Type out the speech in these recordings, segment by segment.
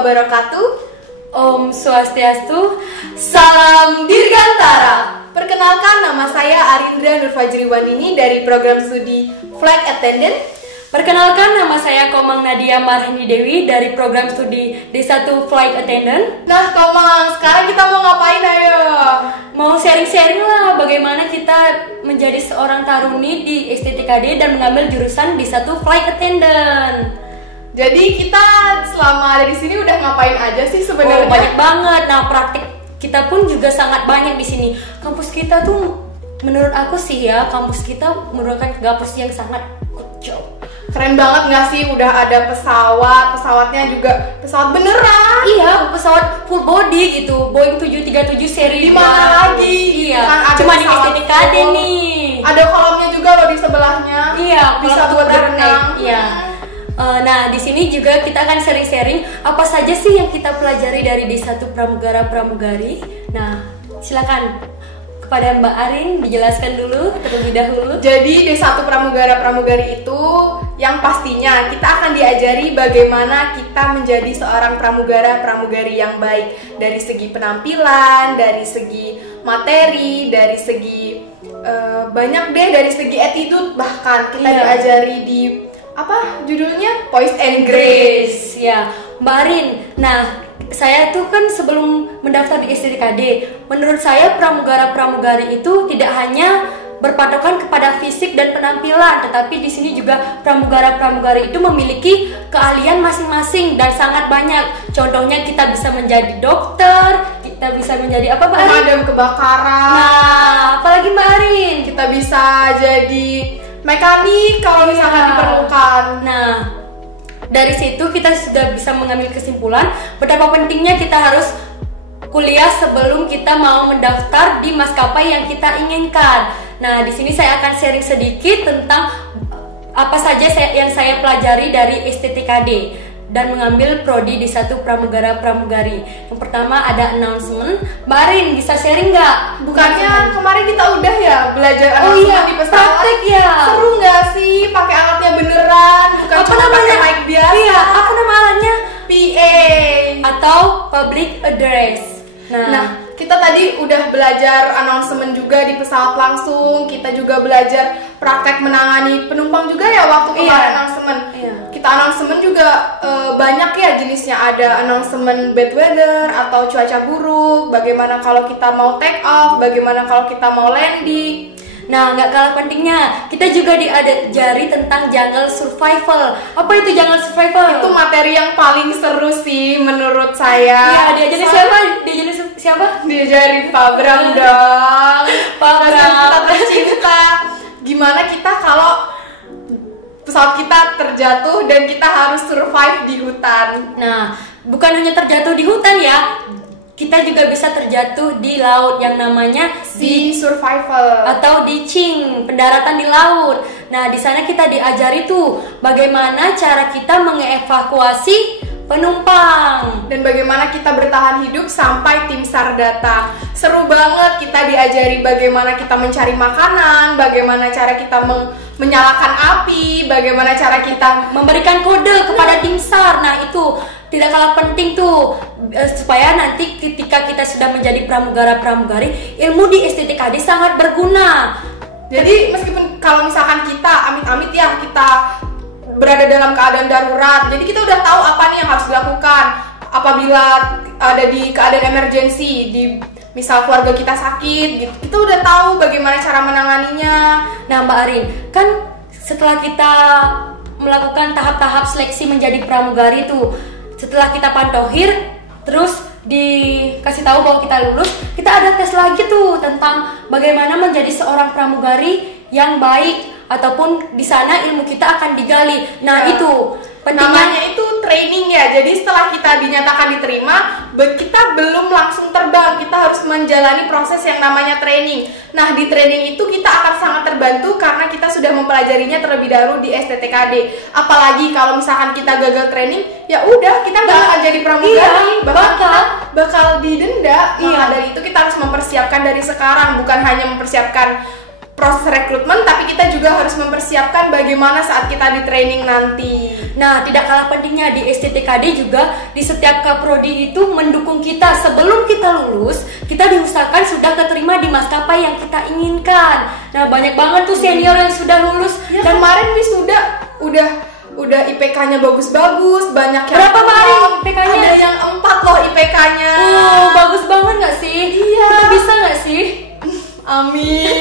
wabarakatuh. Om Swastiastu. Salam Dirgantara. Perkenalkan, nama saya Arindra Nurfajriwanini dari program studi Flight Attendant. Perkenalkan, nama saya Komang Nadia Marhani Dewi dari program studi D1 Flight Attendant. Nah Komang, sekarang kita mau ngapain ayo? Mau sharing-sharing lah bagaimana kita menjadi seorang taruni di STTKD dan mengambil jurusan D1 Flight Attendant. Jadi kita selama ada di sini udah ngapain aja sih sebenarnya? Banyak banget. Nah, praktik kita pun juga sangat banyak di sini. Kampus kita tuh menurut aku sih ya, kampus kita merupakan kampus yang sangat kocok. Keren banget nggak sih? Udah ada pesawatnya juga pesawat beneran. Iya, pesawat full body gitu, Boeing 737 seri. Di mana lagi? Iya, Kan ada cuma di pesawat STTKD full. nih. Ada kolamnya juga loh di sebelahnya. Iya, bisa kolam buat praktek. berenang. Iya. Nah, di sini juga kita akan sharing-sharing apa saja sih yang kita pelajari dari D1 Pramugara-Pramugari. Nah, silakan kepada Mbak Arin dijelaskan dulu terlebih dahulu. Jadi D1 Pramugara-Pramugari itu yang pastinya kita akan diajari bagaimana kita menjadi seorang pramugara-pramugari yang baik dari segi penampilan, dari segi materi, dari segi banyak deh, dari segi attitude, bahkan kita diajari di apa judulnya Poise and Grace ya Mbak Arin. Nah, saya tuh kan sebelum mendaftar di STTKD, menurut saya pramugara-pramugari itu tidak hanya berpatokan kepada fisik dan penampilan, tetapi di sini juga pramugara-pramugari itu memiliki keahlian masing-masing dan sangat banyak. Contohnya kita bisa menjadi dokter, kita bisa menjadi apa Mbak Arin? Pemadam kebakaran. Nah, apalagi Mbak Arin? Kita bisa jadi mekanik kalau misalkan diperlukan. Nah, dari situ kita sudah bisa mengambil kesimpulan betapa pentingnya kita harus kuliah sebelum kita mau mendaftar di maskapai yang kita inginkan. Nah, di sini saya akan sharing sedikit tentang apa saja yang saya pelajari dari STTKD dan mengambil prodi D1 Pramugara-Pramugari. Yang pertama ada announcement. Mbak Arin bisa sharing nggak? Bukannya kemarin kita udah ya belajar announcement di pesawat? Praktek ya. Seru nggak sih pakai alatnya beneran? Bukan Apa cuma namanya? pakai mic biasa. Iya, apa nama alatnya? PA Atau public address. Nah, kita tadi udah belajar announcement juga di pesawat langsung. Kita juga belajar praktek menangani penumpang juga ya waktu kemarin announcement. Kita announcement juga banyak ya jenisnya. Ada announcement bad weather atau cuaca buruk, bagaimana kalau kita mau take off, bagaimana kalau kita mau landing. Nah, nggak kalah pentingnya, kita juga diajari tentang jungle survival. Apa itu jungle survival? Itu materi yang paling seru sih menurut saya. Iya, diajari siapa? Diajari siapa? Diajarin Pak Bram dong. Pak Bram. Kita tercinta. Gimana kita kalau pesawat kita terjatuh dan kita harus survive di hutan. Nah, bukan hanya terjatuh di hutan ya, kita juga bisa terjatuh di laut yang namanya Sea survival atau ditching, pendaratan di laut. Nah, di sana kita diajari tuh bagaimana cara kita mengevakuasi penumpang dan bagaimana kita bertahan hidup sampai tim SAR datang. Seru banget, kita diajari bagaimana kita mencari makanan, bagaimana cara kita menyalakan api, bagaimana cara kita memberikan kode kepada tim SAR. Nah, itu tidak kalah penting tuh supaya nanti ketika kita sudah menjadi pramugara-pramugari, ilmu di STTKD sangat berguna. Jadi meskipun kalau misalkan kita amit-amit ya kita berada dalam keadaan darurat, jadi kita udah tahu apa nih yang harus dilakukan apabila ada di keadaan emergency, di misal keluarga kita sakit gitu, kita udah tahu bagaimana cara menanganinya. Nah Mbak Arin, kan setelah kita melakukan tahap-tahap seleksi menjadi pramugari tuh, setelah kita pantohir, terus dikasih tahu bahwa kita lulus, kita ada tes lagi tuh tentang bagaimana menjadi seorang pramugari yang baik, ataupun di sana ilmu kita akan digali. Nah itu namanya itu training ya. Jadi setelah kita dinyatakan diterima, kita belum langsung terbang, kita harus menjalani proses yang namanya training. Nah di training itu kita akan sangat terbantu karena kita sudah mempelajarinya terlebih dahulu di STTKD. Apalagi kalau misalkan kita gagal training, ya udah kita nggak akan jadi pramugari, bakal didenda. Maka dari itu kita harus mempersiapkan dari sekarang, bukan hanya mempersiapkan proses rekrutmen, tapi kita juga harus mempersiapkan bagaimana saat kita di training nanti. Nah, tidak kalah pentingnya di STTKD juga di setiap kaprodi itu mendukung kita. Sebelum kita lulus, kita diusahakan sudah keterima di maskapai yang kita inginkan. Nah, banyak banget tuh senior yang sudah lulus Ya, dan kemarin wisuda udah IPK-nya bagus-bagus, banyak yang berapa Mari top. IPK-nya? Ada yang 4 loh IPK-nya. Oh, bagus banget nggak sih? Iya. Kita bisa nggak sih? Amin.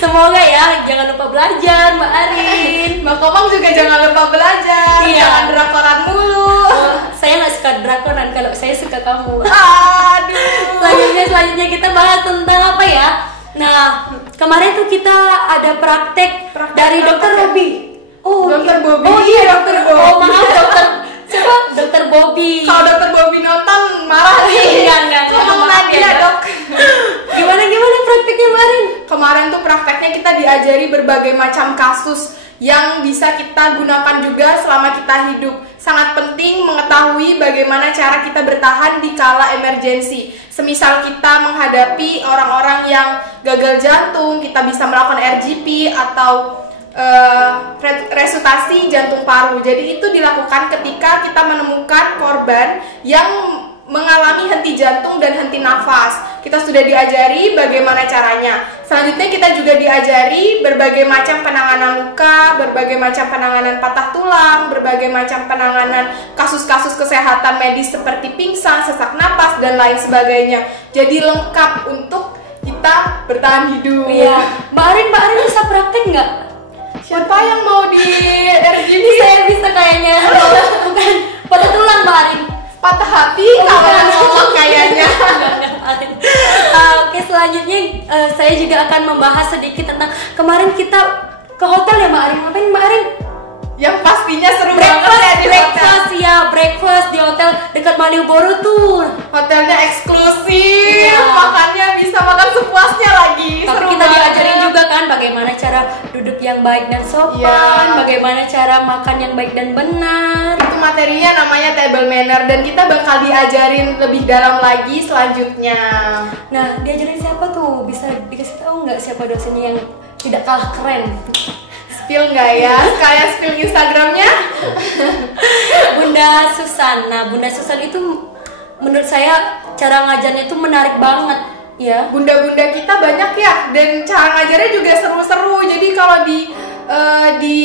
Semoga ya, jangan lupa belajar Mbak Arin. Mbak Komang juga jangan lupa belajar, Iya. jangan drakoran mulu. Oh, saya nggak suka drakonan, kalau saya suka kamu. Aduh. Selanjutnya kita bahas tentang apa ya? Nah, kemarin tuh kita ada praktek dari Dokter Robi. Oh, Dokter Bobby. Oh iya, Dokter Bobby. Oh, maaf Dokter. Siapa? Dokter Bobby. Kalau Dokter Bobby nonton marah nih. Enggak. Ngomong Maaf lagi ya, ya, Dok. Gimana prakteknya kemarin? Kemarin tuh prakteknya kita diajari berbagai macam kasus yang bisa kita gunakan juga selama kita hidup. Sangat penting mengetahui bagaimana cara kita bertahan di kala emergensi. Semisal kita menghadapi orang-orang yang gagal jantung, kita bisa melakukan RGP atau resusitasi jantung paru. Jadi itu dilakukan ketika kita menemukan korban yang mengalami henti jantung dan henti nafas. Kita sudah diajari bagaimana caranya. Selanjutnya kita juga diajari berbagai macam penanganan luka, berbagai macam penanganan patah tulang, berbagai macam penanganan kasus-kasus kesehatan medis seperti pingsan, sesak napas, dan lain sebagainya. Jadi lengkap untuk kita bertahan hidup. Iya. Mbak Arin bisa praktek nggak? Siapa yang mau di RGB? Saya bisa kayaknya. Bukan patah tulang Mbak Arin. Patah hati kalau ngomong kayaknya. Oke, selanjutnya saya juga akan membahas sedikit tentang kemarin kita ke hotel ya Mbak Arin. Ngapain Mbak Arin? Yang pastinya seru banget ya di hotel. Breakfast di hotel dekat Malioboro tuh. Hotelnya eksklusif, Iya. makannya bisa makan sepuasnya lagi. Tapi Seru kita banget. diajarin juga kan bagaimana cara duduk yang baik dan sopan, Iya. bagaimana cara makan yang baik dan benar. Itu materinya namanya table manner dan kita bakal diajarin lebih dalam lagi selanjutnya. Nah, diajarin siapa tuh? Bisa dikasih tahu nggak siapa dosennya yang tidak kalah keren? Spill nggak ya? Sekalian spill Instagramnya. Bunda Susan. Nah, Bunda Susan itu menurut saya cara ngajarnya itu menarik banget ya. Bunda-bunda kita banyak ya, dan cara ngajarnya juga seru-seru. Jadi kalau di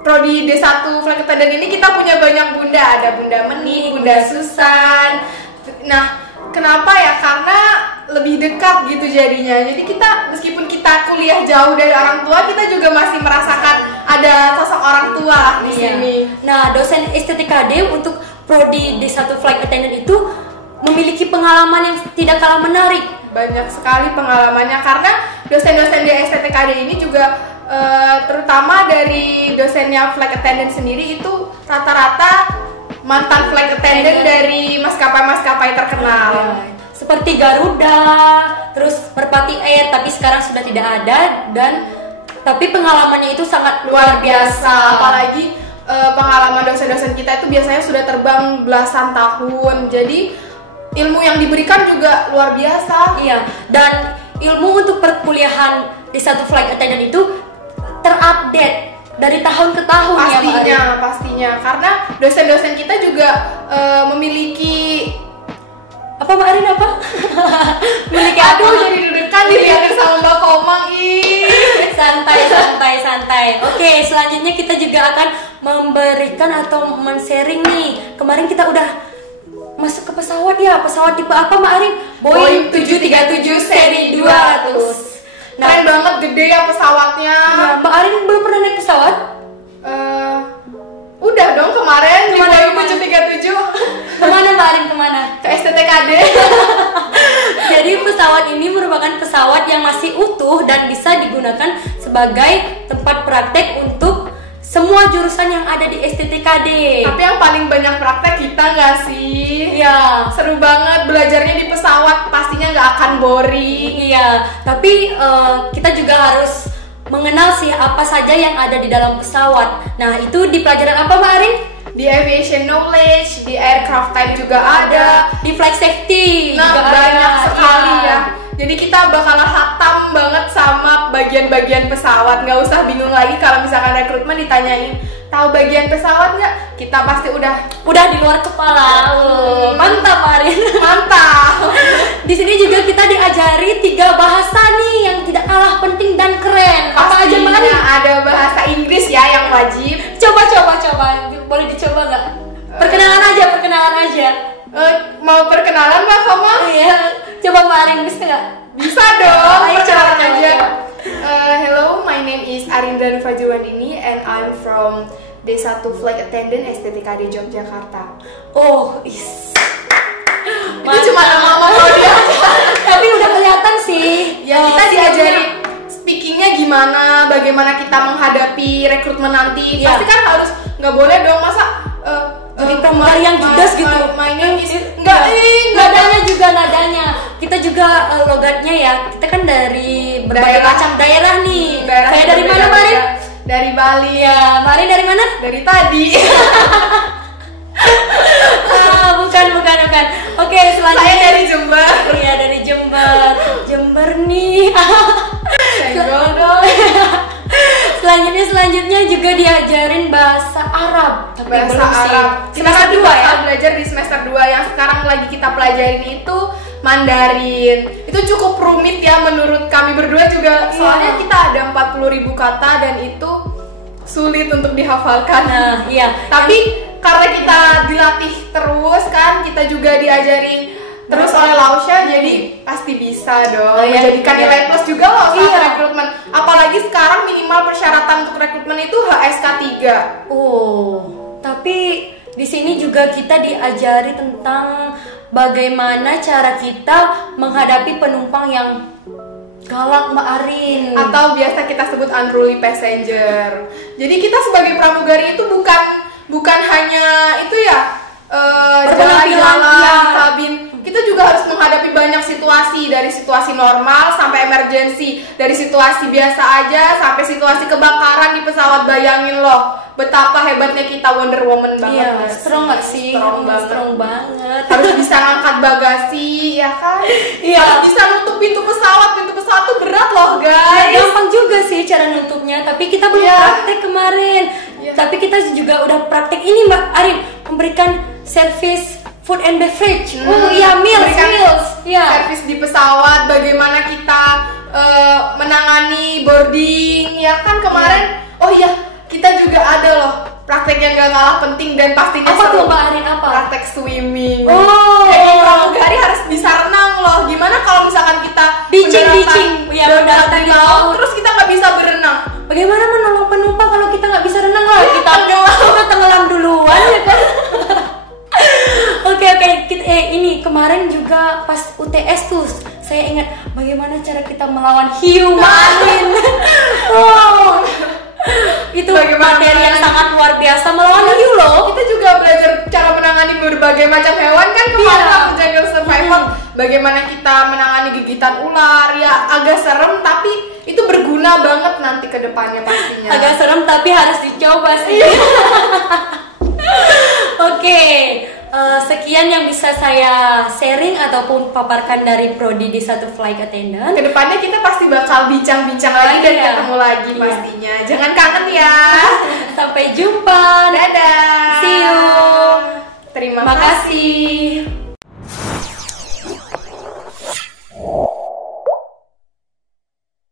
Prodi D1 Flight Attendant ini kita punya banyak bunda. Ada Bunda Meni, Bunda Susan. Nah, kenapa ya? Karena lebih dekat gitu jadinya. Jadi kita meskipun kita kuliah jauh dari orang tua, kita juga masih merasakan ada sosok orang tua lah di sini. Nah, dosen STTKD untuk Prodi D1 Flight Attendant itu memiliki pengalaman yang tidak kalah menarik. Banyak sekali pengalamannya karena dosen-dosen di STTKD ini juga terutama dari dosennya flight attendant sendiri itu rata-rata mantan flight attendant dari maskapai-maskapai terkenal. Seperti Garuda, terus Merpati Air, tapi sekarang sudah tidak ada tapi pengalamannya itu sangat Luar biasa. Apalagi pengalaman dosen-dosen kita itu biasanya sudah terbang belasan tahun. Jadi ilmu yang diberikan juga luar biasa. Iya, dan ilmu untuk perkuliahan di satu flight attendant itu terupdate dari tahun ke tahun Pastinya karena dosen-dosen kita juga memiliki apa Mbak Arin apa? memiliki jadi deg-degan dilihatin sama Mbak Komang. Santai. Oke, selanjutnya kita juga akan memberikan atau men-sharing nih. Kemarin kita udah masuk ke pesawat ya. Pesawat tipe apa Mbak Arin? Boeing 737 seri 200. Keren banget, gede ya pesawatnya. Nah, Mbak Arin belum pernah naik pesawat? Udah dong kemarin di Boeing Kemana? 737. Kemana Mbak Arin, kemana? Ke STTKD. Jadi pesawat ini merupakan pesawat yang masih utuh dan bisa digunakan sebagai tempat praktek untuk semua jurusan yang ada di STTKD. Tapi yang paling banyak praktek kita nggak sih? Iya. Seru banget belajarnya di pesawat, pastinya nggak akan boring. Iya, tapi kita juga harus mengenal sih apa saja yang ada di dalam pesawat. Nah, itu di pelajaran apa Mbak Arin? Di aviation knowledge, di aircraft type juga ada. Di flight safety Nah, juga banyak ada. sekali Iya. ya. Jadi kita bakalan hatam banget sama bagian-bagian pesawat. Nggak usah bingung lagi kalau misalkan rekrutmen ditanyain tahu bagian pesawat nggak? Kita pasti udah di luar kepala. Mantap Arin. Mantap. Di sini juga kita diajari 3 bahasa nih yang tidak kalah penting dan keren. Apa aja Pastinya Marin? ada bahasa Inggris ya yang wajib. Coba. Boleh dicoba nggak? Perkenalan aja. Mau perkenalan Mbak kamu? Iya. Coba Marin bisa nggak? Bisa dong. Ayo, Perkenalan coba. aja. Hello, my name is Arinda Nufajuwanini and I'm from D1 Flight Attendant STTKD Yogyakarta. Oh, Itu cuma nama dia. Tapi udah kelihatan sih. Ya kita diajari speakingnya gimana, bagaimana kita menghadapi rekrutmen nanti. Iya. Pasti kan harus, nggak boleh dong masa jadi pramugari yang judes gitu. My name is nadanya. Kita juga logatnya ya. Kita kan dari berbagai Daerah. macam daerah nih. Daerah Saya dari mana, berbeda-beda. Marin? Dari Bali. Ya, Marin dari mana? Dari tadi. Bukan. Oke, selanjutnya. Saya dari Jember. Iya, dari Jember. Jember nih. Senggol dong. Selanjutnya juga diajarin bahasa Arab. Tapi Bahasa belum sih. Arab. Semester 2 ya. Belajar di semester 2 yang sekarang lagi kita pelajarin itu Mandarin. Itu cukup rumit ya menurut kami berdua juga. Soalnya kita ada 40.000 kata dan itu sulit untuk dihafalkan. Nah, iya. Tapi karena kita dilatih terus kan, kita juga diajarin terus oleh Lausha, jadi pasti bisa dong menjadikan nilai plus juga loh saat rekrutmen. Apalagi sekarang minimal persyaratan untuk rekrutmen itu HSK 3. Oh, tapi di sini juga kita diajari tentang bagaimana cara kita menghadapi penumpang yang galak, Mbak Arin. Atau biasa kita sebut unruly passenger. Jadi kita sebagai pramugari itu bukan hanya itu ya jalan-jalan di kabin. Kita juga harus menghadapi banyak situasi, dari situasi normal sampai emergency, dari situasi biasa aja sampai situasi kebakaran di pesawat. Bayangin loh betapa hebatnya kita Wonder Woman banget. Iya, strong gak sih? Strong banget. Harus bisa ngangkat bagasi, ya kan? Iya. Harus bisa nutup pintu pesawat tuh berat loh guys. Ya, gampang juga sih cara nutupnya, tapi kita belum praktek kemarin. Tapi kita juga udah praktek ini Mbak Arin, memberikan service food and beverage. Meals. Servis di pesawat, bagaimana kita menangani boarding, ya kan kemarin. Oh iya, kita juga ada loh praktek yang gak kalah penting dan pastinya Apa seru. tuh Mbak Arin, apa? Praktek swimming. Oh. Kayak pramugari harus bisa renang loh. Gimana kalau misalkan kita Beaching. Ya, mendaratan di laut. terus kita nggak bisa berenang? Bagaimana menolong penumpang kalau kita nggak bisa renang lah? Kita tenggelam duluan ya kan? Oke. Ini kemarin juga pas UTS tuh saya ingat bagaimana cara kita melawan hiu, Marin. Itu materi yang sangat luar biasa, melawan hiu loh. Kita juga belajar cara menangani berbagai macam hewan kan kemarin waktu Jungle Survival. Bagaimana kita menangani gigitan ular, ya agak serem tapi itu berguna banget nanti ke depannya pastinya. Agak serem tapi harus dicoba sih. Oke. Sekian yang bisa saya sharing ataupun paparkan dari Prodi D1 Flight Attendant. Kedepannya kita pasti bakal bincang-bincang lagi dan ketemu lagi pastinya. Jangan kangen ya. Sampai jumpa. Dadah. See you. Terima kasih.